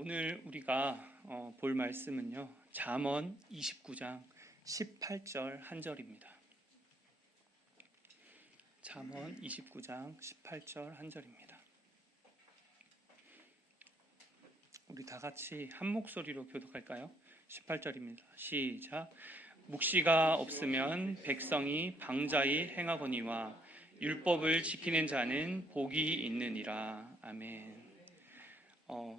오늘 우리가 볼 말씀은요, 잠언 29장 18절 한 절입니다. 잠언 29장 18절 한 절입니다. 우리 다 같이 한 목소리로 교독할까요? 18절입니다. 시작. 묵시가 없으면 백성이 방자히 행하거니와 율법을 지키는 자는 복이 있느니라. 아멘.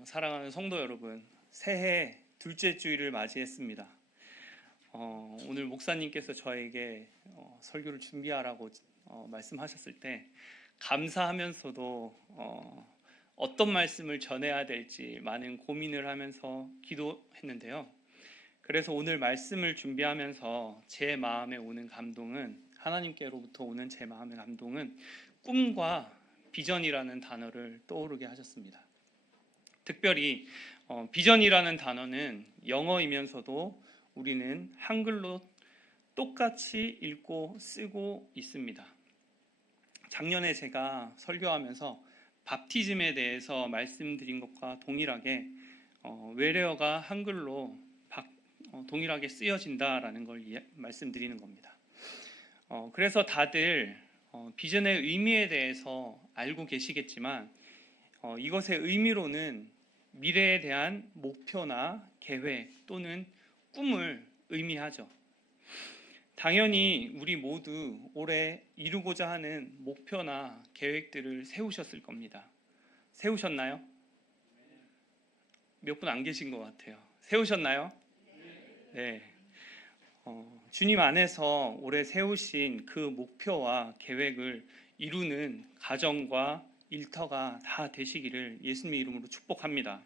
사랑하는 성도 여러분, 새해 둘째 주일을 맞이했습니다. 오늘 목사님께서 저에게 설교를 준비하라고 말씀하셨을 때 감사하면서도 어떤 말씀을 전해야 될지 많은 고민을 하면서 기도했는데요. 그래서 오늘 말씀을 준비하면서 제 마음에 오는 감동은, 하나님께로부터 오는 제 마음의 감동은 꿈과 비전이라는 단어를 떠오르게 하셨습니다. 특별히 비전이라는 단어는 영어이면서도 우리는 한글로 똑같이 읽고 쓰고 있습니다. 작년에 제가 설교하면서 밥티즘에 대해서 말씀드린 것과 동일하게 외래어가 한글로 동일하게 쓰여진다라는 걸 말씀드리는 겁니다. 그래서 다들 비전의 의미에 대해서 알고 계시겠지만 이것의 의미로는 미래에 대한 목표나 계획 또는 꿈을 의미하죠. 당연히 우리 모두 올해 이루고자 하는 목표나 계획들을 세우셨을 겁니다. 세우셨나요? 몇 분 안 계신 것 같아요. 세우셨나요? 네. 주님 안에서 올해 세우신 그 목표와 계획을 이루는 가정과 일터가 다 되시기를 예수님의 이름으로 축복합니다.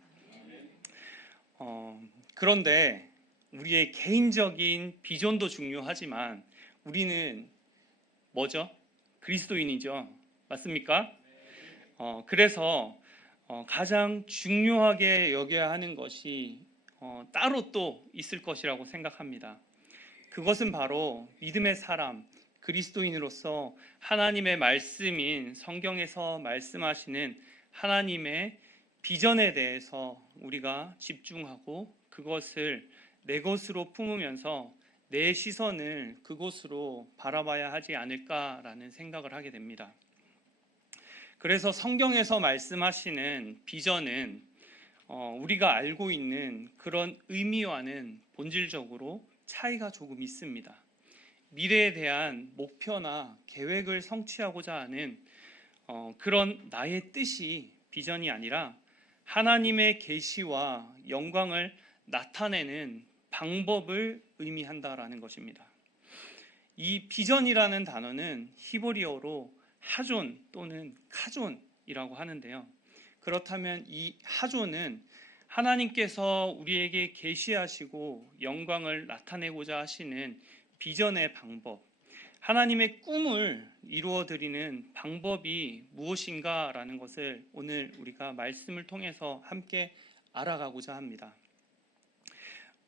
그런데 우리의 개인적인 비전도 중요하지만 우리는 뭐죠? 그리스도인이죠. 맞습니까? 그래서 가장 중요하게 여겨야 하는 것이 따로 또 있을 것이라고 생각합니다. 그것은 바로 믿음의 사람, 그리스도인으로서 하나님의 말씀인 성경에서 말씀하시는 하나님의 비전에 대해서 우리가 집중하고 그것을 내 것으로 품으면서 내 시선을 그곳으로 바라봐야 하지 않을까라는 생각을 하게 됩니다. 그래서 성경에서 말씀하시는 비전은 우리가 알고 있는 그런 의미와는 본질적으로 차이가 조금 있습니다. 미래에 대한 목표나 계획을 성취하고자 하는 그런 나의 뜻이 비전이 아니라 하나님의 계시와 영광을 나타내는 방법을 의미한다라는 것입니다. 이 비전이라는 단어는 히브리어로 하존 또는 카존이라고 하는데요. 그렇다면 이 하존은 하나님께서 우리에게 계시하시고 영광을 나타내고자 하시는 비전의 방법, 하나님의 꿈을 이루어드리는 방법이 무엇인가라는 것을 오늘 우리가 말씀을 통해서 함께 알아가고자 합니다.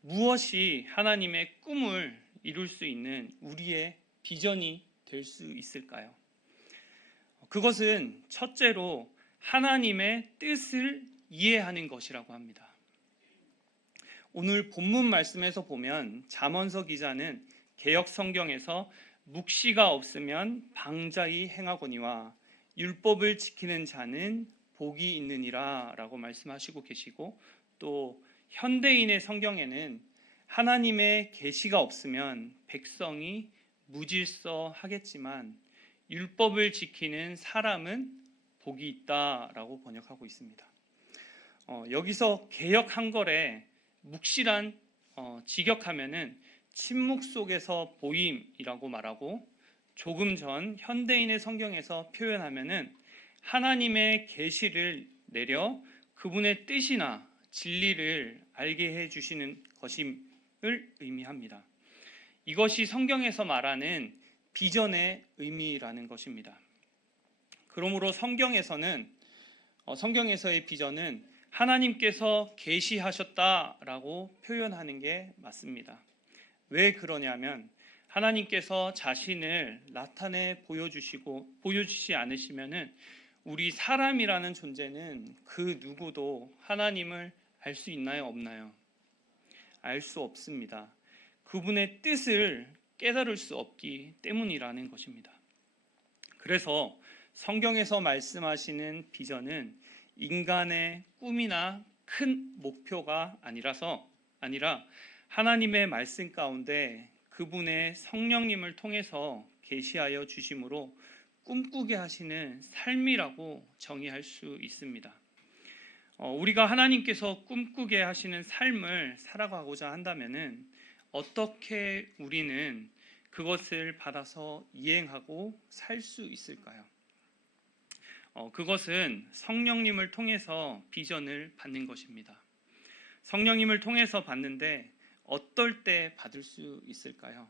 무엇이 하나님의 꿈을 이룰 수 있는 우리의 비전이 될 수 있을까요? 그것은 첫째로 하나님의 뜻을 이해하는 것이라고 합니다. 오늘 본문 말씀에서 보면 잠언서 기자는 개역 성경에서 묵시가 없으면 방자히 행하거니와 율법을 지키는 자는 복이 있느니라 라고 말씀하시고 계시고, 또 현대인의 성경에는 하나님의 계시가 없으면 백성이 무질서하겠지만 율법을 지키는 사람은 복이 있다라고 번역하고 있습니다. 여기서 개역 한글에 묵시란 직역하면은 침묵 속에서 보임이라고 말하고, 조금 전 현대인의 성경에서 표현하면은 하나님의 계시를 내려 그분의 뜻이나 진리를 알게 해주시는 것임을 의미합니다. 이것이 성경에서 말하는 비전의 의미라는 것입니다. 그러므로 성경에서의 비전은 하나님께서 계시하셨다라고 표현하는 게 맞습니다. 왜 그러냐면 하나님께서 자신을 나타내 보여주시지 않으시면은 우리 사람이라는 존재는 그 누구도 하나님을 알 수 있나요? 없나요? 알 수 없습니다. 그분의 뜻을 깨달을 수 없기 때문이라는 것입니다. 그래서 성경에서 말씀하시는 비전은 인간의 꿈이나 큰 목표가 아니라 하나님의 말씀 가운데 그분의 성령님을 통해서 계시하여 주심으로 꿈꾸게 하시는 삶이라고 정의할 수 있습니다. 우리가 하나님께서 꿈꾸게 하시는 삶을 살아가고자 한다면은 어떻게 우리는 그것을 받아서 이행하고 살 수 있을까요? 그것은 성령님을 통해서 비전을 받는 것입니다. 성령님을 통해서 받는데 어떨 때 받을 수 있을까요?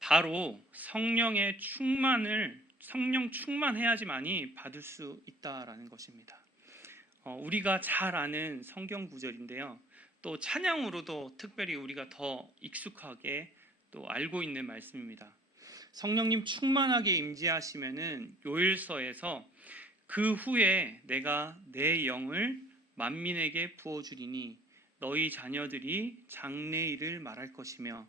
바로 성령 충만해야지만이 받을 수 있다라는 것입니다. 우리가 잘 아는 성경 구절인데요. 또 찬양으로도 특별히 우리가 더 익숙하게 또 알고 있는 말씀입니다. 성령님 충만하게 임재하시면은 요일서에서 그 후에 내가 내 영을 만민에게 부어주리니 너희 자녀들이 장래일을 말할 것이며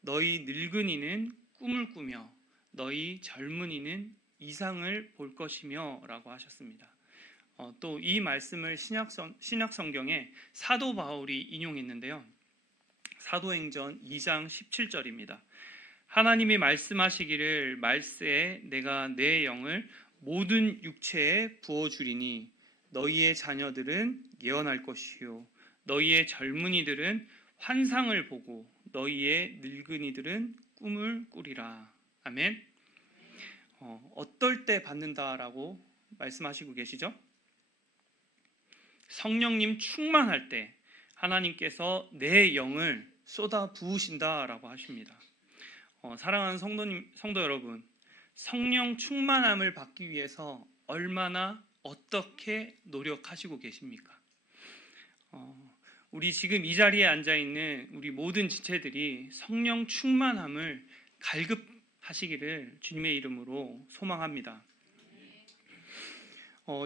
너희 늙은이는 꿈을 꾸며 너희 젊은이는 이상을 볼 것이며 라고 하셨습니다. 또 이 말씀을 신약 성경에 사도 바울이 인용했는데요. 사도행전 2장 17절입니다. 하나님이 말씀하시기를 말세에 내가 내 영을 모든 육체에 부어주리니 너희의 자녀들은 예언할 것이요 너희의 젊은이들은 환상을 보고 너희의 늙은이들은 꿈을 꾸리라. 아멘. 어떨 때 받는다라고 말씀하시고 계시죠? 성령님 충만할 때 하나님께서 내 영을 쏟아 부으신다라고 하십니다. 사랑하는 성도 여러분, 성령 충만함을 받기 위해서 얼마나 어떻게 노력하시고 계십니까? 우리 지금 이 자리에 앉아 있는 우리 모든 지체들이 성령 충만함을 갈급하시기를 주님의 이름으로 소망합니다.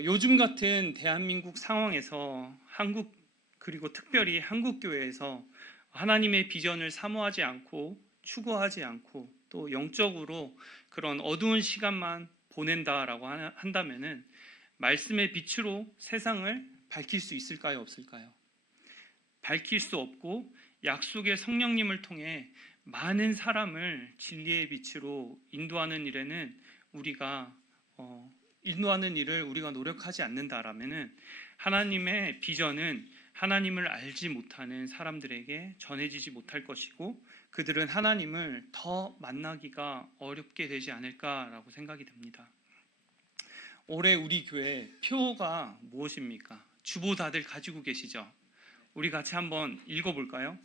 요즘 같은 대한민국 상황에서 그리고 특별히 한국교회에서 하나님의 비전을 사모하지 않고 추구하지 않고 또 영적으로 그런 어두운 시간만 보낸다라고 한다면은 말씀의 빛으로 세상을 밝힐 수 있을까요? 없을까요? 밝힐 수 없고 약속의 성령님을 통해 많은 사람을 진리의 빛으로 인도하는 일을 우리가 노력하지 않는다라면은 하나님의 비전은 하나님을 알지 못하는 사람들에게 전해지지 못할 것이고 그들은 하나님을 더 만나기가 어렵게 되지 않을까라고 생각이 듭니다. 올해 우리 교회 표가 무엇입니까? 주보 다들 가지고 계시죠? 우리 같이 한번 읽어볼까요?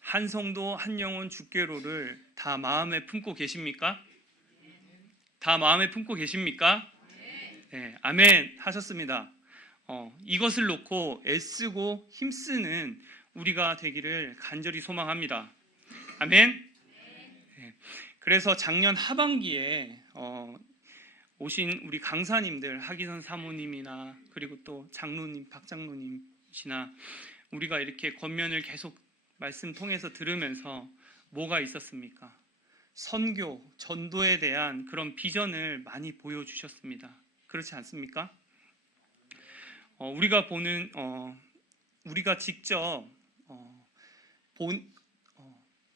한 성도 한 영혼 주께로를 다 마음에 품고 계십니까? 다 마음에 품고 계십니까? 네, 아멘 하셨습니다. 이것을 놓고 애쓰고 힘쓰는 우리가 되기를 간절히 소망합니다. 아멘. 네, 그래서 작년 하반기에 오신 우리 강사님들 하기선 사모님이나 그리고 또 장로님, 박장로님이시나 우리가 이렇게 권면을 계속 말씀 통해서 들으면서 뭐가 있었습니까? 선교, 전도에 대한 그런 비전을 많이 보여주셨습니다. 그렇지 않습니까? 우리가 직접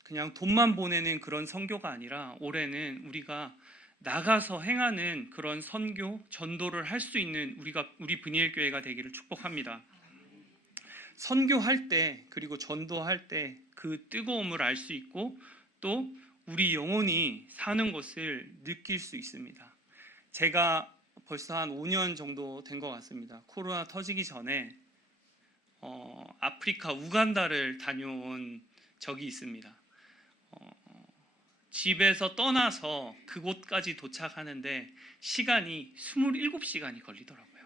그냥 돈만 보내는 그런 선교가 아니라 올해는 우리가 나가서 행하는 그런 선교, 전도를 할 수 있는 우리 브니엘 교회가 되기를 축복합니다. 선교할 때 그리고 전도할 때 그 뜨거움을 알 수 있고 또 우리 영혼이 사는 것을 느낄 수 있습니다. 제가 벌써 한 5년 정도 된 것 같습니다. 코로나 터지기 전에 아프리카 우간다를 다녀온 적이 있습니다. 집에서 떠나서 그곳까지 도착하는데 시간이 27시간이 걸리더라고요.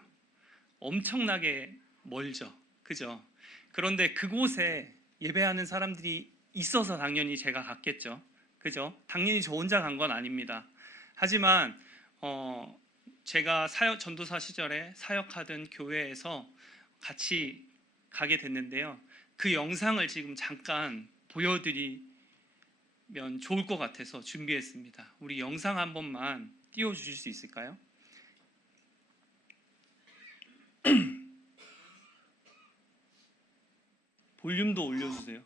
엄청나게 멀죠. 그죠? 그런데 그곳에 예배하는 사람들이 있어서 당연히 제가 갔겠죠. 그죠? 당연히 저 혼자 간 건 아닙니다. 하지만 제가 전도사 시절에 사역하던 교회에서 같이 가게 됐는데요. 그 영상을 지금 잠깐 보여드리면 좋을 것 같아서 준비했습니다. 우리 영상 한 번만 띄워주실 수 있을까요? 볼륨도 올려주세요.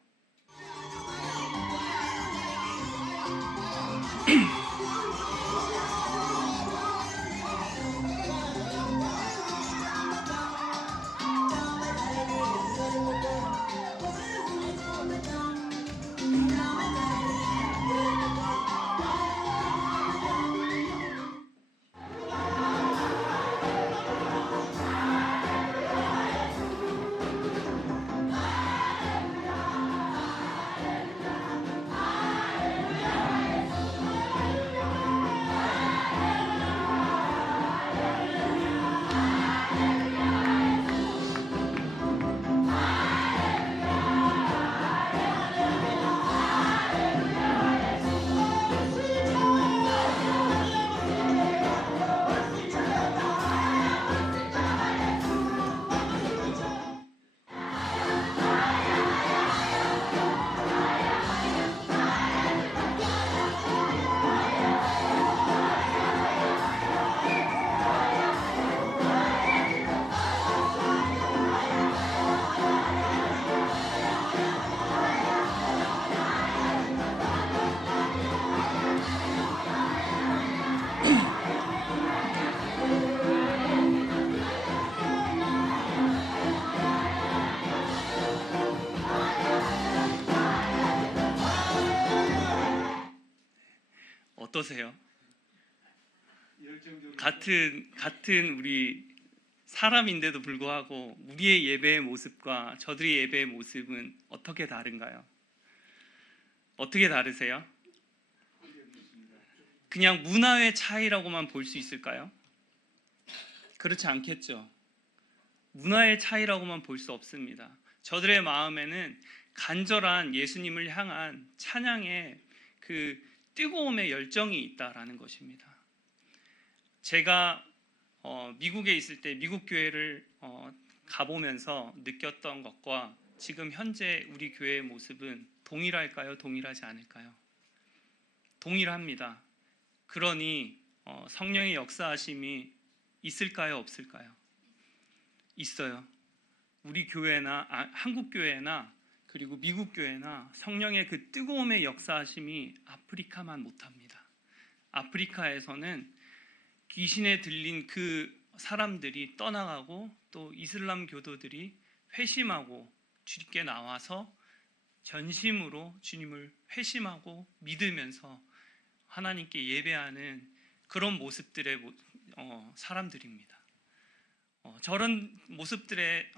어떠세요? 같은 우리 사람인데도 불구하고 우리의 예배의 모습과 저들의 예배의 모습은 어떻게 다른가요? 어떻게 다르세요? 그냥 문화의 차이라고만 볼 수 있을까요? 그렇지 않겠죠. 문화의 차이라고만 볼 수 없습니다. 저들의 마음에는 간절한 예수님을 향한 찬양의 그 뜨거움의 열정이 있다라는 것입니다. 제가 미국에 있을 때 미국 교회를 가보면서 느꼈던 것과 지금 현재 우리 교회의 모습은 동일할까요? 동일하지 않을까요? 동일합니다. 그러니 성령의 역사하심이 있을까요? 없을까요? 있어요. 우리 교회나 한국 교회나 그리고 미국 교회나 성령의 그 뜨거움의 역사하심이 아프리카만 못합니다. 아프리카에서는 귀신에 들린 그 사람들이 떠나가고 또 이슬람 교도들이 회심하고 주님께 나와서 전심으로 주님을 회심하고 믿으면서 하나님께 예배하는 그런 모습들의 사람들입니다. 저런 모습들의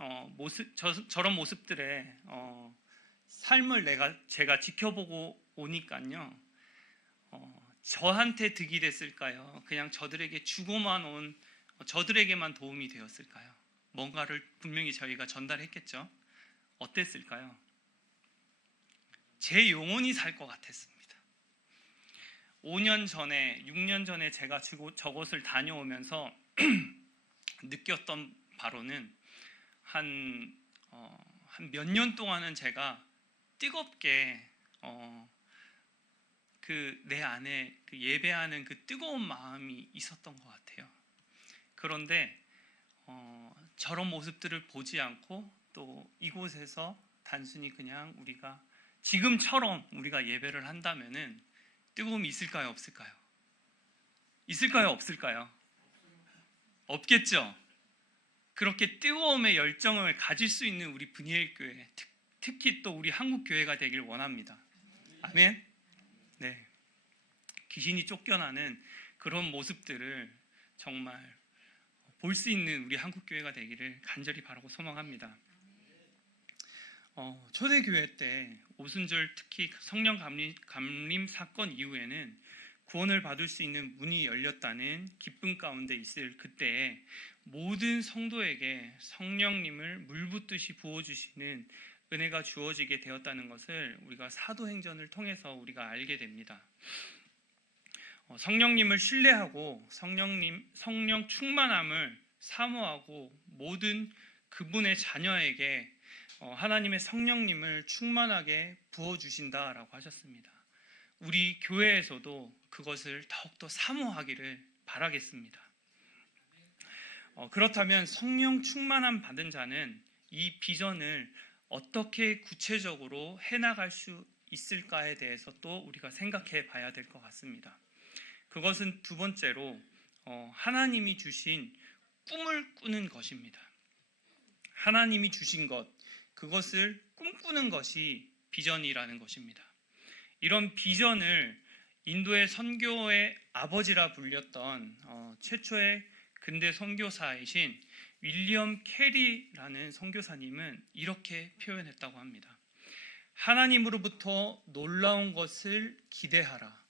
삶을 제가 지켜보고 오니까요. 저한테 득이 됐을까요? 그냥 저들에게 주고만 온 저들에게만 도움이 되었을까요? 뭔가를 분명히 저희가 전달했겠죠. 어땠을까요? 제 영혼이 살 것 같았습니다. 5년 전에, 6년 전에 제가 저곳을 다녀오면서 느꼈던 바로는 한 몇 년 동안은 제가 뜨겁게 내 안에 그 예배하는 그 뜨거운 마음이 있었던 것 같아요. 그런데 저런 모습들을 보지 않고 또 이곳에서 단순히 그냥 우리가 지금처럼 우리가 예배를 한다면은 뜨거움이 있을까요? 없을까요? 있을까요? 없을까요? 없겠죠. 그렇게 뜨거움의 열정을 가질 수 있는 우리 분이엘 교회, 특히 또 우리 한국 교회가 되길 원합니다. 아멘. 네. 귀신이 쫓겨나는 그런 모습들을 정말 볼 수 있는 우리 한국 교회가 되기를 간절히 바라고 소망합니다. 초대교회 때 오순절 특히 성령 감림 사건 이후에는 구원을 받을 수 있는 문이 열렸다는 기쁨 가운데 있을 그때에 모든 성도에게 성령님을 물붓듯이 부어주시는 은혜가 주어지게 되었다는 것을 우리가 사도행전을 통해서 우리가 알게 됩니다. 성령님을 신뢰하고 성령 충만함을 사모하고 모든 그분의 자녀에게 하나님의 성령님을 충만하게 부어주신다라고 하셨습니다. 우리 교회에서도 그것을 더욱더 사모하기를 바라겠습니다. 그렇다면 성령 충만함 받은 자는 이 비전을 어떻게 구체적으로 해나갈 수 있을까에 대해서 또 우리가 생각해 봐야 될 것 같습니다. 그것은 두 번째로 하나님이 주신 꿈을 꾸는 것입니다. 하나님이 주신 것, 그것을 꿈꾸는 것이 비전이라는 것입니다. 이런 비전을 인도의 선교의 아버지라 불렸던 최초의 근대 선교사이신 윌리엄 캐리라는 선교사님은 이렇게 표현했다고 합니다. 하나님으로부터 놀라운 것을 기대하라.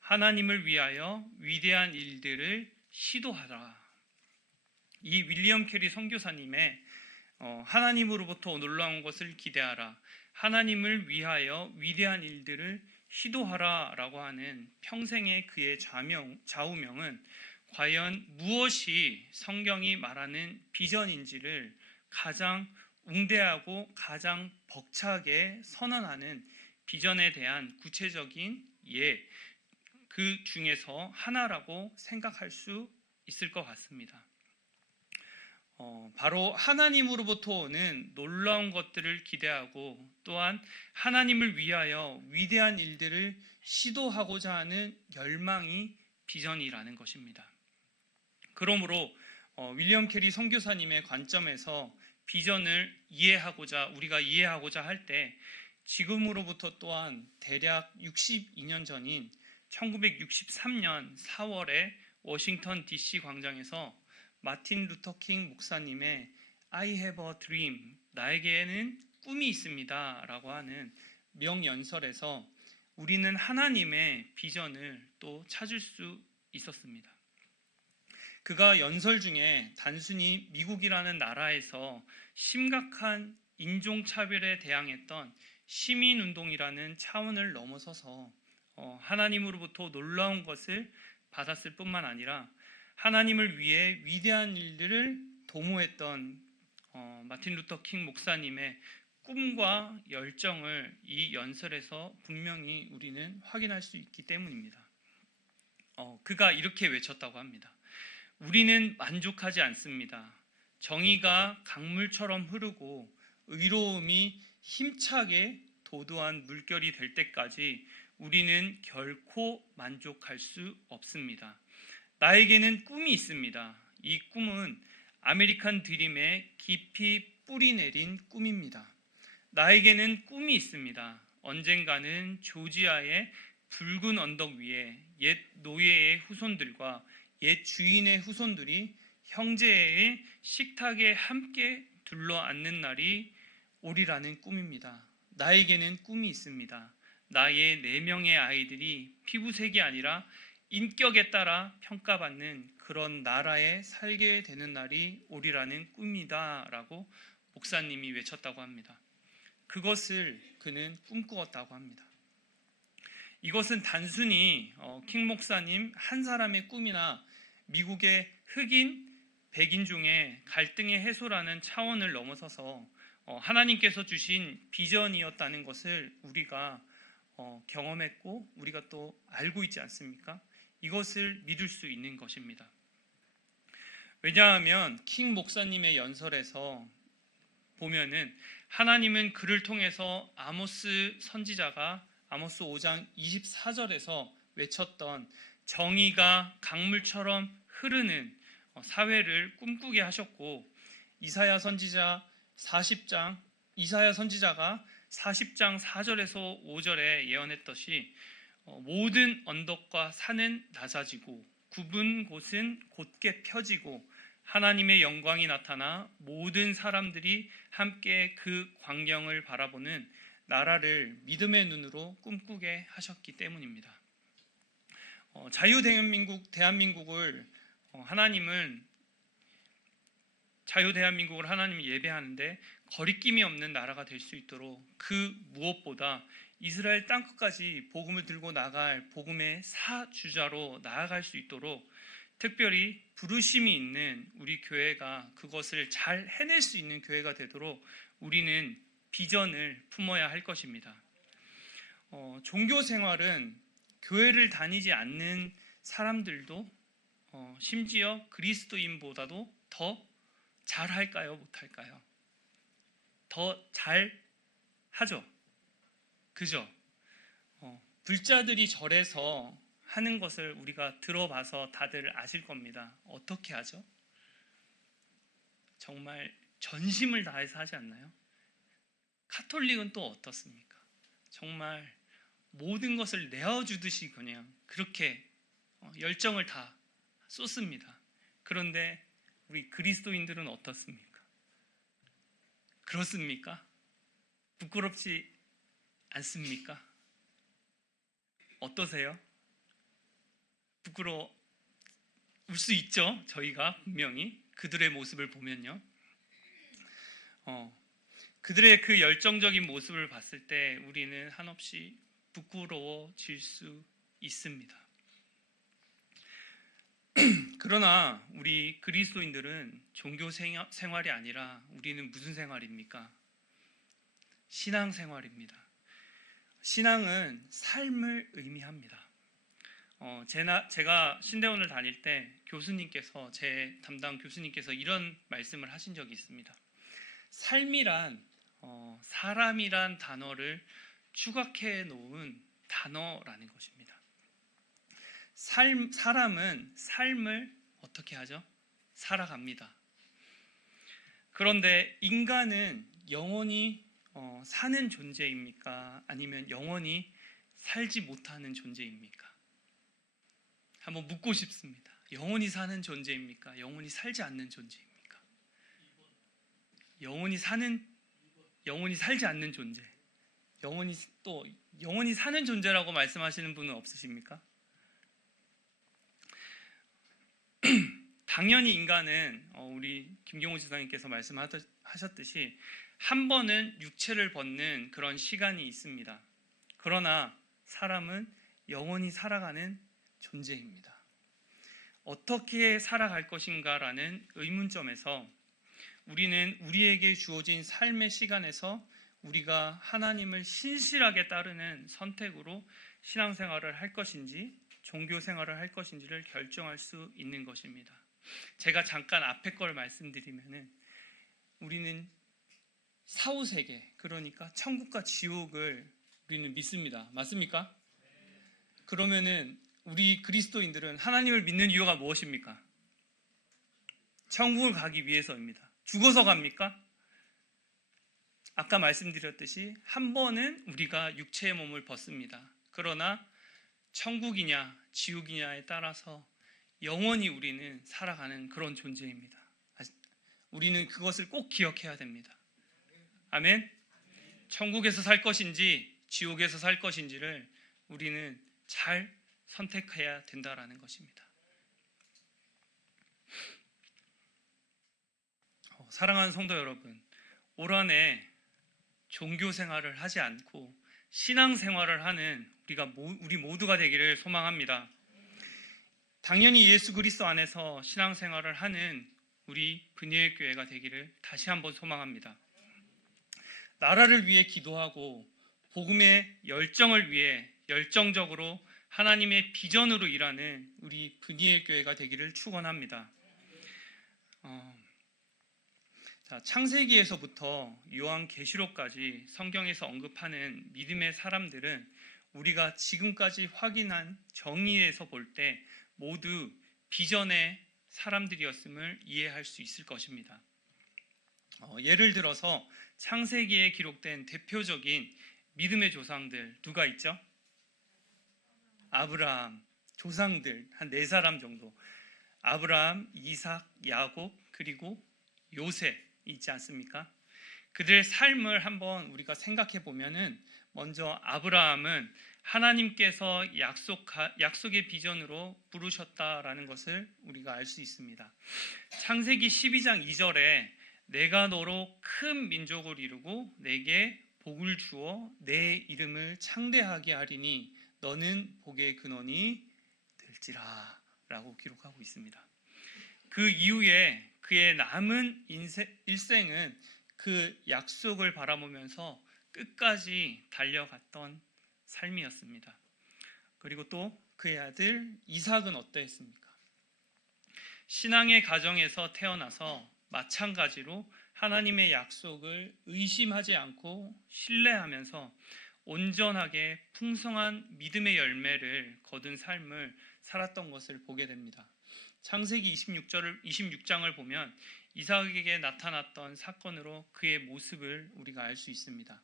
하나님을 위하여 위대한 일들을 시도하라. 이 윌리엄 캐리 선교사님의 하나님으로부터 놀라운 것을 기대하라. 하나님을 위하여 위대한 일들을 시도하라 라고 하는 평생의 그의 좌우명은 과연 무엇이 성경이 말하는 비전인지를 가장 웅대하고 가장 벅차게 선언하는 비전에 대한 구체적인 그 중에서 하나라고 생각할 수 있을 것 같습니다. 바로 하나님으로부터 오는 놀라운 것들을 기대하고 또한 하나님을 위하여 위대한 일들을 시도하고자 하는 열망이 비전이라는 것입니다. 그러므로 윌리엄 캐리 선교사님의 관점에서 비전을 우리가 이해하고자 할 때 지금으로부터 또한 대략 62년 전인 1963년 4월에 워싱턴 DC 광장에서 마틴 루터 킹 목사님의 I have a dream, 나에게는 꿈이 있습니다 라고 하는 명연설에서 우리는 하나님의 비전을 또 찾을 수 있었습니다. 그가 연설 중에 단순히 미국이라는 나라에서 심각한 인종차별에 대항했던 시민운동이라는 차원을 넘어서서 하나님으로부터 놀라운 것을 받았을 뿐만 아니라 하나님을 위해 위대한 일들을 도모했던 마틴 루터 킹 목사님의 꿈과 열정을 이 연설에서 분명히 우리는 확인할 수 있기 때문입니다. 그가 이렇게 외쳤다고 합니다. 우리는 만족하지 않습니다. 정의가 강물처럼 흐르고 의로움이 힘차게 도도한 물결이 될 때까지 우리는 결코 만족할 수 없습니다. 나에게는 꿈이 있습니다. 이 꿈은 아메리칸 드림에 깊이 뿌리 내린 꿈입니다. 나에게는 꿈이 있습니다. 언젠가는 조지아의 붉은 언덕 위에 옛 노예의 후손들과 옛 주인의 후손들이 형제의 식탁에 함께 둘러앉는 날이 오리라는 꿈입니다. 나에게는 꿈이 있습니다. 나의 4명의 아이들이 피부색이 아니라 인격에 따라 평가받는 그런 나라에 살게 되는 날이 오리라는 꿈이다 라고 목사님이 외쳤다고 합니다. 그것을 그는 꿈꾸었다고 합니다. 이것은 단순히 킹 목사님 한 사람의 꿈이나 미국의 흑인, 백인 중에 갈등의 해소라는 차원을 넘어서서 하나님께서 주신 비전이었다는 것을 우리가 경험했고 우리가 또 알고 있지 않습니까? 이것을 믿을 수 있는 것입니다. 왜냐하면 킹 목사님의 연설에서 보면은 하나님은 그를 통해서 아모스 선지자가 아모스 5장 24절에서 외쳤던 정의가 강물처럼 흐르는 사회를 꿈꾸게 하셨고 이사야 선지자가 40장 4절에서 5절에 예언했듯이 모든 언덕과 산은 낮아지고 굽은 곳은 곧게 펴지고 하나님의 영광이 나타나 모든 사람들이 함께 그 광경을 바라보는 나라를 믿음의 눈으로 꿈꾸게 하셨기 때문입니다. 자유대한민국을 하나님이 예배하는데 거리낌이 없는 나라가 될 수 있도록 그 무엇보다 이스라엘 땅끝까지 복음을 들고 나갈 복음의 사주자로 나아갈 수 있도록 특별히 부르심이 있는 우리 교회가 그것을 잘 해낼 수 있는 교회가 되도록 우리는 비전을 품어야 할 것입니다. 종교 생활은 교회를 다니지 않는 사람들도 심지어 그리스도인보다도 더 잘할까요? 못할까요? 더 잘하죠. 그죠? 불자들이 절에서 하는 것을 우리가 들어봐서 다들 아실 겁니다. 어떻게 하죠? 정말 전심을 다해서 하지 않나요? 카톨릭은 또 어떻습니까? 정말 모든 것을 내어주듯이 그냥 그렇게 열정을 다 쏟습니다. 그런데 우리 그리스도인들은 어떻습니까? 그렇습니까? 부끄럽지 않습니까? 어떠세요? 부끄러울 수 있죠. 저희가 분명히 그들의 모습을 보면요. 그들의 그 열정적인 모습을 봤을 때 우리는 한없이 부끄러워질 수 있습니다. 그러나 우리 그리스도인들은 종교 생활이 아니라 우리는 무슨 생활입니까? 신앙 생활입니다. 신앙은 삶을 의미합니다. 제가 신대원을 다닐 때 교수님께서, 제 담당 교수님께서 이런 말씀을 하신 적이 있습니다. 삶이란 사람이란 단어를 추각해 놓은 단어라는 것입니다. 사람은 삶을 어떻게 하죠? 살아갑니다. 그런데 인간은 영원히 사는 존재입니까? 아니면 영원히 살지 못하는 존재입니까? 한번 묻고 싶습니다. 영원히 사는 존재입니까? 영원히 살지 않는 존재입니까? 영원히 살지 않는 존재. 영원히 사는 존재라고 말씀하시는 분은 없으십니까? 당연히 인간은 우리 김경호 지사님께서 말씀하셨듯이 한 번은 육체를 벗는 그런 시간이 있습니다. 그러나 사람은 영원히 살아가는 존재입니다. 어떻게 살아갈 것인가라는 의문점에서 우리는 우리에게 주어진 삶의 시간에서 우리가 하나님을 신실하게 따르는 선택으로 신앙생활을 할 것인지 종교생활을 할 것인지를 결정할 수 있는 것입니다. 제가 잠깐 앞에 걸 말씀드리면은 우리는 사후세계, 그러니까 천국과 지옥을 우리는 믿습니다. 맞습니까? 그러면은 우리 그리스도인들은 하나님을 믿는 이유가 무엇입니까? 천국을 가기 위해서입니다. 죽어서 갑니까? 아까 말씀드렸듯이 한 번은 우리가 육체의 몸을 벗습니다. 그러나 천국이냐 지옥이냐에 따라서 영원히 우리는 살아가는 그런 존재입니다. 우리는 그것을 꼭 기억해야 됩니다. 아멘. 천국에서 살 것인지 지옥에서 살 것인지를 우리는 잘 선택해야 된다라는 것입니다. 사랑하는 성도 여러분, 올 한해 종교 생활을 하지 않고 신앙 생활을 하는 우리 모두가 되기를 소망합니다. 당연히 예수 그리스도 안에서 신앙 생활을 하는 우리 분이엘 교회가 되기를 다시 한번 소망합니다. 나라를 위해 기도하고 복음의 열정을 위해 열정적으로 하나님의 비전으로 일하는 우리 분이엘 교회가 되기를 축원합니다. 창세기에서부터 요한계시록까지 성경에서 언급하는 믿음의 사람들은 우리가 지금까지 확인한 정의에서 볼 때 모두 비전의 사람들이었음을 이해할 수 있을 것입니다. 예를 들어서 창세기에 기록된 대표적인 믿음의 조상들 누가 있죠? 아브라함, 조상들 한 4사람 정도. 아브라함, 이삭, 야곱, 그리고 요셉 있지 않습니까? 그들의 삶을 한번 우리가 생각해 보면은 먼저 아브라함은 하나님께서 약속의 비전으로 부르셨다라는 것을 우리가 알 수 있습니다. 창세기 12장 2절에 내가 너로 큰 민족을 이루고 내게 복을 주어 내 이름을 창대하게 하리니 너는 복의 근원이 될지라 라고 기록하고 있습니다. 그 이후에 그의 남은 일생은 그 약속을 바라보면서 끝까지 달려갔던 삶이었습니다. 그리고 또 그의 아들 이삭은 어떠했습니까? 신앙의 가정에서 태어나서 마찬가지로 하나님의 약속을 의심하지 않고 신뢰하면서 온전하게 풍성한 믿음의 열매를 거둔 삶을 살았던 것을 보게 됩니다. 창세기 26장을 보면 이삭에게 나타났던 사건으로 그의 모습을 우리가 알 수 있습니다.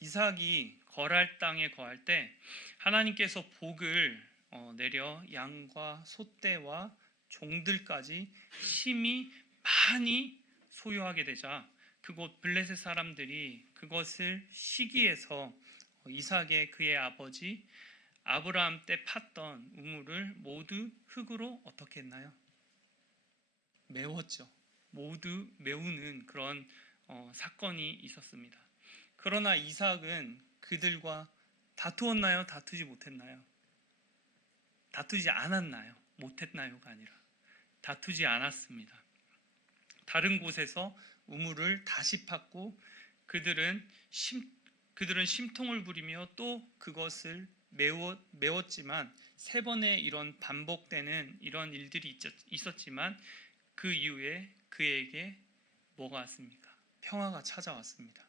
이삭이 거랄 땅에 거할 때 하나님께서 복을 내려 양과 소떼와 종들까지 심히 많이 소유하게 되자 그곳 블레셋 사람들이 그것을 시기해서 이삭의 그의 아버지 아브라함 때 팠던 우물을 모두 흙으로 어떻게 했나요? 메웠죠. 모두 메우는 그런 사건이 있었습니다. 그러나 이삭은 그들과 다투었나요? 다투지 못했나요? 다투지 않았나요? 못했나요가 아니라 다투지 않았습니다. 다른 곳에서 우물을 다시 팠고 그들은 심통을 부리며 또 그것을 메웠지만 세 번의 이런 반복되는 이런 일들이 있었지만 그 이후에 그에게 뭐가 왔습니까? 평화가 찾아왔습니다.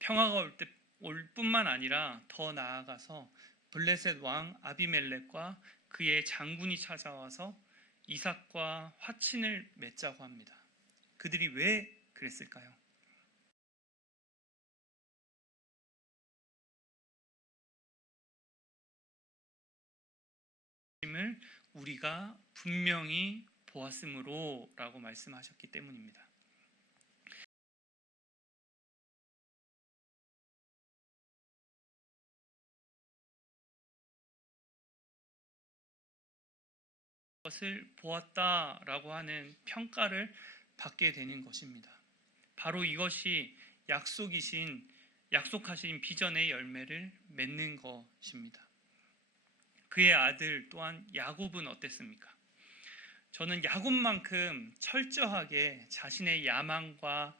평화가 올 뿐만 아니라 더 나아가서 블레셋 왕 아비멜렉과 그의 장군이 찾아와서 이삭과 화친을 맺자고 합니다. 그들이 왜 그랬을까요? 우리가 분명히 보았으므로 라고 말씀하셨기 때문입니다. 것을 보았다라고 하는 평가를 받게 되는 것입니다. 바로 이것이 약속하신 비전의 열매를 맺는 것입니다. 그의 아들 또한 야곱은 어땠습니까? 저는 야곱만큼 철저하게 자신의 야망과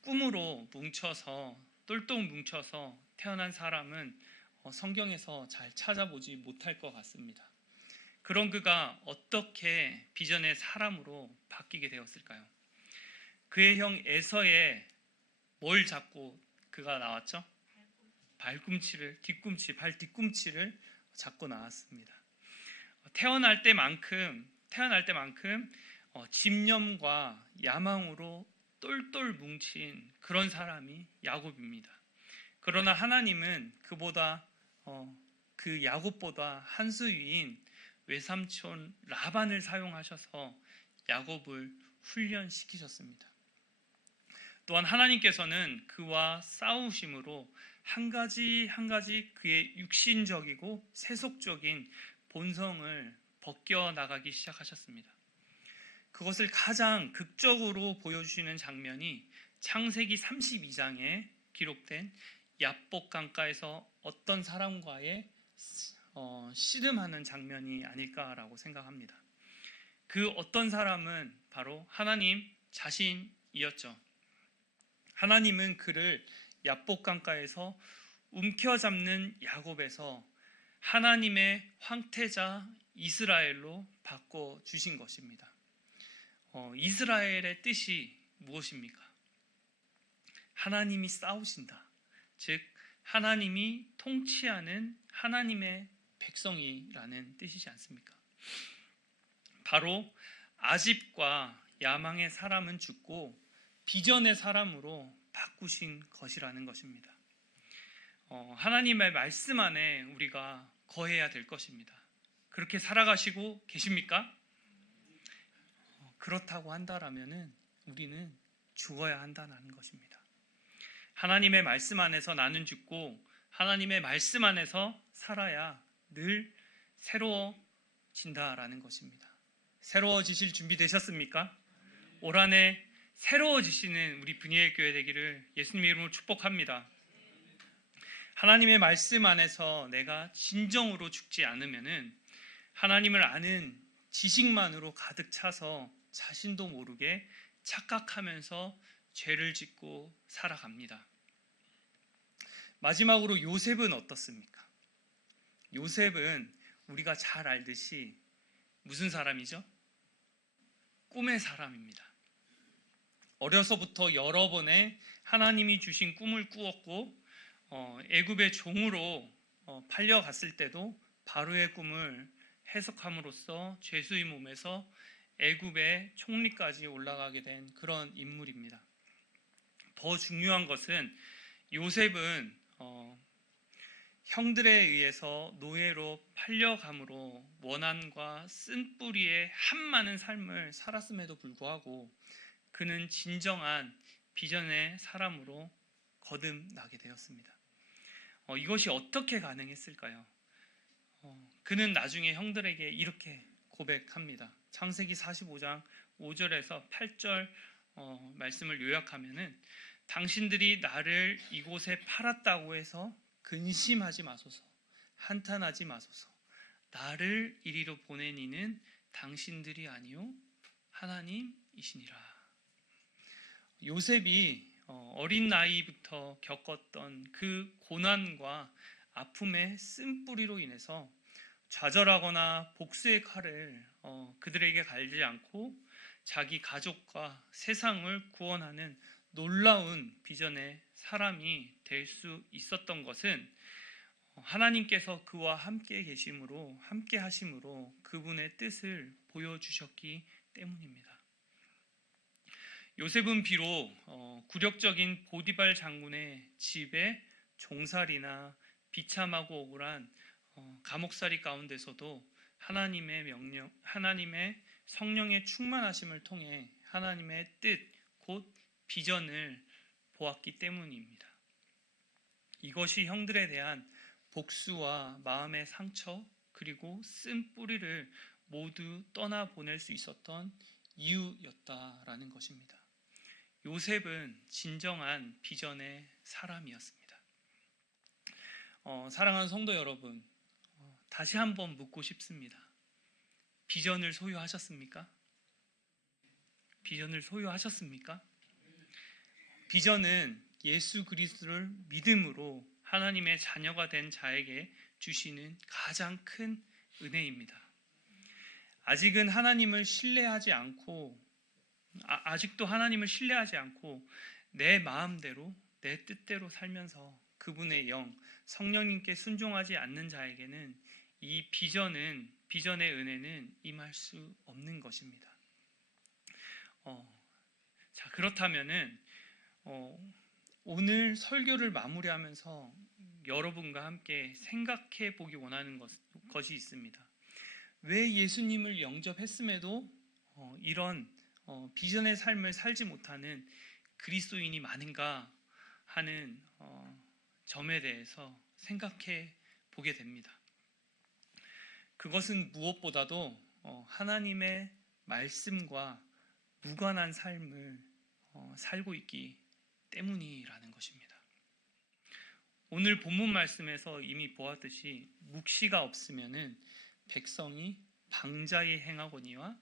꿈으로 똘똘 뭉쳐서 태어난 사람은 성경에서 잘 찾아보지 못할 것 같습니다. 그런 그가 어떻게 비전의 사람으로 바뀌게 되었을까요? 그의 형 에서의 뭘 잡고 그가 나왔죠? 발 뒤꿈치를 잡고 나왔습니다. 태어날 때만큼 집념과 야망으로 똘똘 뭉친 그런 사람이 야곱입니다. 그러나 하나님은 그 야곱보다 한 수 위인 외삼촌 라반을 사용하셔서 야곱을 훈련시키셨습니다. 또한 하나님께서는 그와 싸우심으로 한 가지 그의 육신적이고 세속적인 본성을 벗겨나가기 시작하셨습니다. 그것을 가장 극적으로 보여주시는 장면이 창세기 32장에 기록된 야복 강가에서 어떤 사람과의 씨름하는 장면이 아닐까라고 생각합니다. 그 어떤 사람은 바로 하나님 자신이었죠. 하나님은 그를 야복 강가에서 움켜잡는 야곱에서 하나님의 황태자 이스라엘로 바꿔주신 것입니다. 이스라엘의 뜻이 무엇입니까? 하나님이 싸우신다. 즉 하나님이 통치하는 하나님의 백성이라는 뜻이지 않습니까? 바로 아집과 야망의 사람은 죽고 비전의 사람으로 바꾸신 것이라는 것입니다. 하나님의 말씀 안에 우리가 거해야 될 것입니다. 그렇게 살아가시고 계십니까? 그렇다고 한다라면은 우리는 죽어야 한다는 것입니다. 하나님의 말씀 안에서 나는 죽고 하나님의 말씀 안에서 살아야 늘 새로워진다라는 것입니다. 새로워지실 준비 되셨습니까? 올 한해 새로워지시는 우리 분이엘 교회 되기를 예수님의 이름으로 축복합니다. 하나님의 말씀 안에서 내가 진정으로 죽지 않으면은 하나님을 아는 지식만으로 가득 차서 자신도 모르게 착각하면서 죄를 짓고 살아갑니다. 마지막으로 요셉은 어떻습니까? 요셉은 우리가 잘 알듯이 무슨 사람이죠? 꿈의 사람입니다. 어려서부터 여러 번의 하나님이 주신 꿈을 꾸었고 애굽의 종으로 팔려갔을 때도 바로의 꿈을 해석함으로써 죄수의 몸에서 애굽의 총리까지 올라가게 된 그런 인물입니다. 더 중요한 것은 요셉은 형들에 의해서 노예로 팔려감으로 원한과 쓴뿌리의 한많은 삶을 살았음에도 불구하고 그는 진정한 비전의 사람으로 거듭나게 되었습니다. 이것이 어떻게 가능했을까요? 그는 나중에 형들에게 이렇게 고백합니다. 창세기 45장 5절에서 8절 말씀을 요약하면은 당신들이 나를 이곳에 팔았다고 해서 근심하지 마소서, 한탄하지 마소서. 나를 이리로 보낸 이는 당신들이 아니요 하나님이시니라. 요셉이 어린 나이부터 겪었던 그 고난과 아픔의 쓴뿌리로 인해서 좌절하거나 복수의 칼을 그들에게 갈지 않고 자기 가족과 세상을 구원하는 놀라운 비전의 사람이 될 수 있었던 것은 하나님께서 그와 함께 계심으로, 함께 하심으로 그분의 뜻을 보여주셨기 때문입니다. 요셉은 비록 굴욕적인 보디발 장군의 집에 종살이나 비참하고 억울한 감옥살이 가운데서도 하나님의 명령, 하나님의 성령의 충만하심을 통해 하나님의 뜻, 곧 비전을 보았기 때문입니다. 이것이 형들에 대한 복수와 마음의 상처 그리고 쓴 뿌리를 모두 떠나보낼 수 있었던 이유였다라는 것입니다. 요셉은 진정한 비전의 사람이었습니다. 사랑하는 성도 여러분, 다시 한번 묻고 싶습니다. 비전을 소유하셨습니까? 비전을 소유하셨습니까? 비전은 예수 그리스도를 믿음으로 하나님의 자녀가 된 자에게 주시는 가장 큰 은혜입니다. 아직도 하나님을 신뢰하지 않고 내 마음대로 내 뜻대로 살면서 그분의 영, 성령님께 순종하지 않는 자에게는 이 비전의 은혜는 임할 수 없는 것입니다. 자, 그렇다면은 오늘 설교를 마무리하면서 여러분과 함께 생각해 보기 원하는 것이 있습니다. 왜 예수님을 영접했음에도 이런 비전의 삶을 살지 못하는 그리스도인이 많은가 하는 점에 대해서 생각해 보게 됩니다. 그것은 무엇보다도 하나님의 말씀과 무관한 삶을 살고 있기 때문이라는 것입니다. 오늘 본문 말씀에서 이미 보았듯이 묵시가 없으면은 백성이 방자히 행하거니와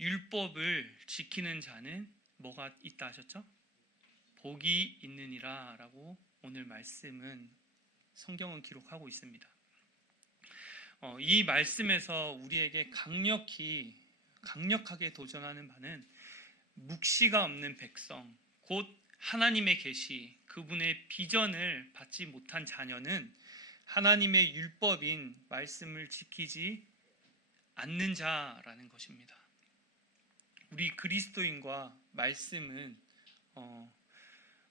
율법을 지키는 자는 뭐가 있다 하셨죠? 복이 있느니라 라고 오늘 말씀은 성경은 기록하고 있습니다. 이 말씀에서 우리에게 강력하게 도전하는 바는 묵시가 없는 백성, 곧 하나님의 계시, 그분의 비전을 받지 못한 자녀는 하나님의 율법인 말씀을 지키지 않는 자라는 것입니다. 우리 그리스도인과 말씀은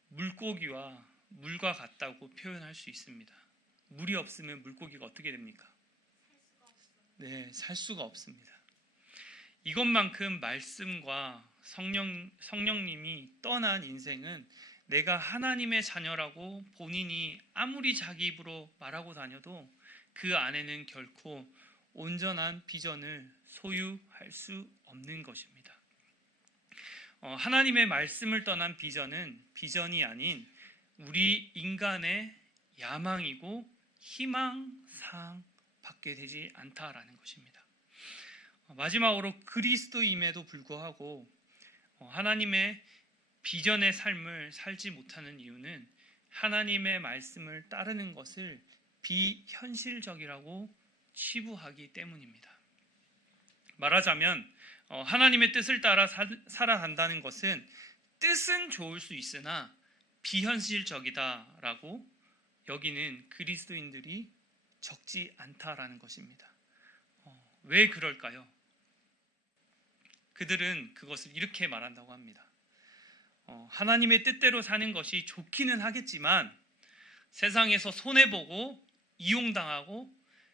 물고기와 물과 같다고 표현할 수 있습니다. 물이 없으면 물고기가 어떻게 됩니까? 네, 살 수가 없습니다. 이것만큼 말씀과 성령님이 떠난 인생은 내가 하나님의 자녀라고 본인이 아무리 자기 입으로 말하고 다녀도 그 안에는 결코 온전한 비전을 소유할 수 없는 것입니다. 하나님의 말씀을 떠난 비전은 비전이 아닌 우리 인간의 야망이고 희망사항 밖에 되지 않다라는 것입니다. 마지막으로 그리스도임에도 불구하고 하나님의 비전의 삶을 살지 못하는 이유는 하나님의 말씀을 따르는 것을 비현실적이라고 치부하기 때문입니다. 말하자면 하나님의 뜻을 따라 살아간다는 것은 뜻은 좋을 수 있으나 비현실적이다라고 여기는 그리스도인들이 적지 않다라는 것입니다. 왜 그럴까요? 그들은 그것을 이렇게 말한다고 합니다. 하나님의 뜻대로 사는 것이 좋기는 하겠지만 세상에서 손해보고 이용당하고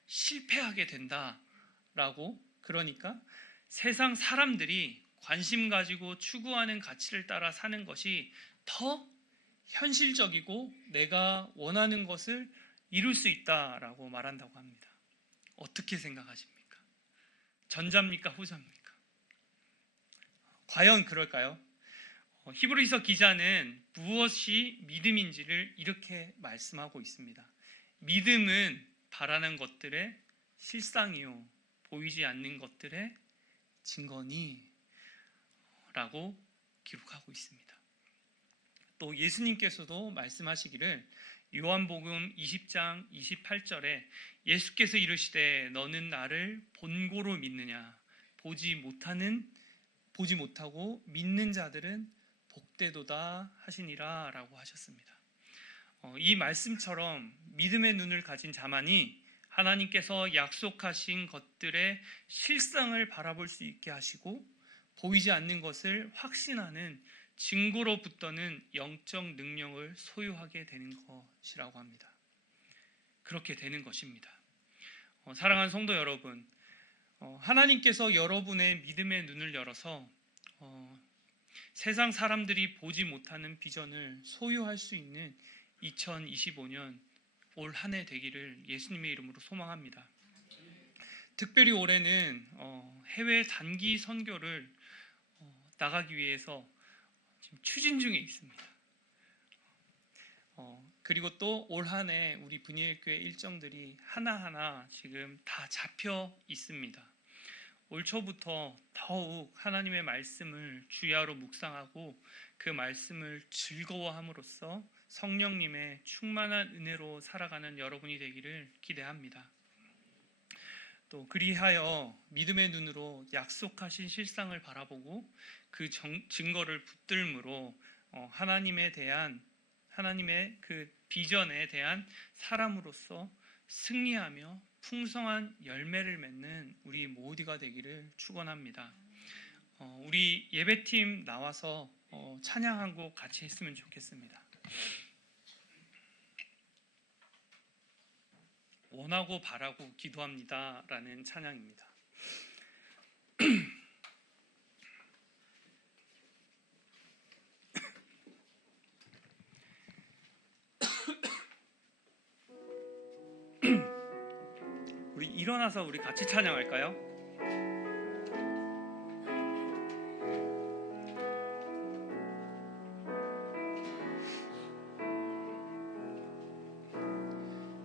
실패하게 된다라고, 그러니까 세상 사람들이 관심 가지고 추구하는 가치를 따라 사는 것이 더 현실적이고 내가 원하는 것을 이룰 수 있다라고 말한다고 합니다. 어떻게 생각하십니까? 전자입니까? 후자입니까? 과연 그럴까요? 히브리서 기자는 무엇이 믿음인지를 이렇게 말씀하고 있습니다. 믿음은 바라는 것들의 실상이요 보이지 않는 것들의 증거니 라고 기록하고 있습니다. 또 예수님께서도 말씀하시기를 요한복음 20장 28절에 예수께서 이르시되 너는 나를 본고로 믿느냐 보지 못하고 믿는 자들은 복되도다 하시니라 라고 하셨습니다. 이 말씀처럼 믿음의 눈을 가진 자만이 하나님께서 약속하신 것들의 실상을 바라볼 수 있게 하시고 보이지 않는 것을 확신하는 증거로 붙드는 영적 능력을 소유하게 되는 것이라고 합니다. 그렇게 되는 것입니다. 사랑하는 성도 여러분, 하나님께서 여러분의 믿음의 눈을 열어서 세상 사람들이 보지 못하는 비전을 소유할 수 있는 2025년 올 한 해 되기를 예수님의 이름으로 소망합니다. 특별히 올해는 해외 단기 선교를 나가기 위해서 지금 추진 중에 있습니다. 그리고 또 올 한 해 우리 분이엘교회 일정들이 하나하나 지금 다 잡혀 있습니다. 올 초부터 더욱 하나님의 말씀을 주야로 묵상하고 그 말씀을 즐거워함으로써 성령님의 충만한 은혜로 살아가는 여러분이 되기를 기대합니다. 또 그리하여 믿음의 눈으로 약속하신 실상을 바라보고 그 증거를 붙들므로 하나님의 그 비전에 대한 사람으로서 승리하며 풍성한 열매를 맺는 우리 모두가 되기를 축원합니다. 우리 예배팀 나와서 찬양 한 곡 같이 했으면 좋겠습니다. 원하고 바라고 기도합니다 라는 찬양입니다. 우리 일어나서 우리 같이 찬양할까요?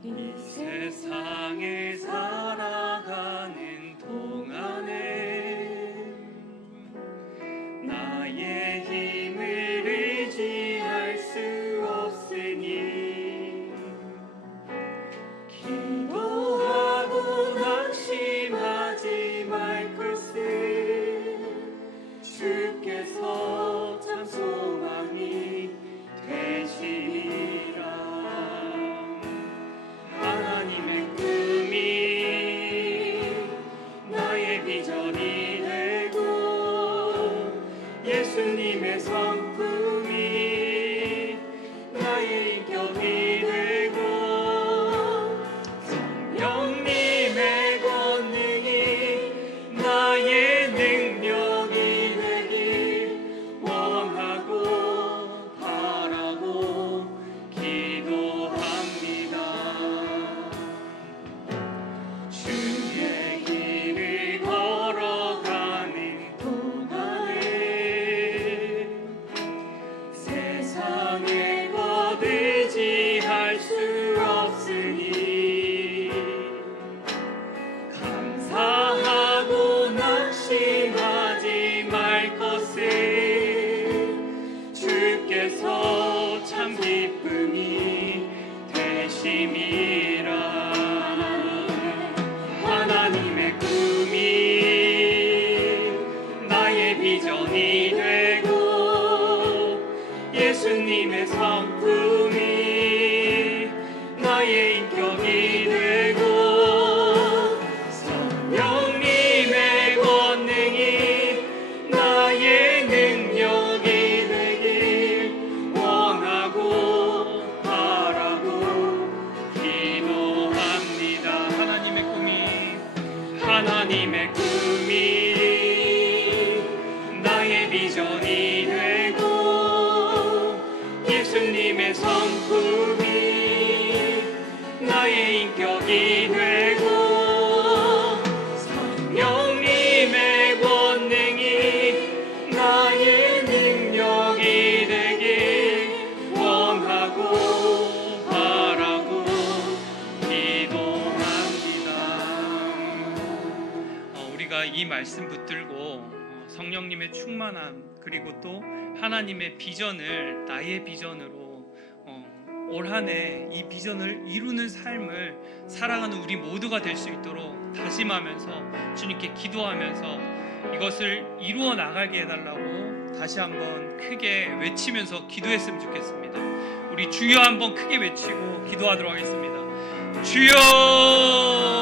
이 세상에 살아가는 동안에 나의 힘을 의지할 수 없으니 기도하고 낙심하지 말 것을 주께서 참 소망이 되시니라. 하나님의 꿈이 나의 비전이 되고 예수님의 성품이 나의 인격이 되고 성령님의 권능이 나의 능력이 되길 원하고 바라고 기도합니다. 주의 길을 걸어가는 동안에 것은 주께서 참 기쁨이 되심이라. 하나님의 꿈이 나의 비전이 되고 예수님의 성품이 나의 인격이 되고 성령님의 권능이 나의 능력이 되길 원하고 바라고 기도합니다. 하나님의 꿈이 나의 비전이 되고 예수님의 성품이 나의 인격이 되고 성령님의 권능이 나의 능력이 되길 원하고 바라고 기도합니다. 우리가 이 말씀 붙들고 성령님의 충만함 그리고 또 하나님의 비전을 나의 비전으로 올 한 해 이 비전을 이루는 삶을 살아가는 우리 모두가 될 수 있도록 다짐하면서 주님께 기도하면서 이것을 이루어 나가게 해달라고 다시 한번 크게 외치면서 기도했으면 좋겠습니다. 우리 주여 한번 크게 외치고 기도하도록 하겠습니다. 주여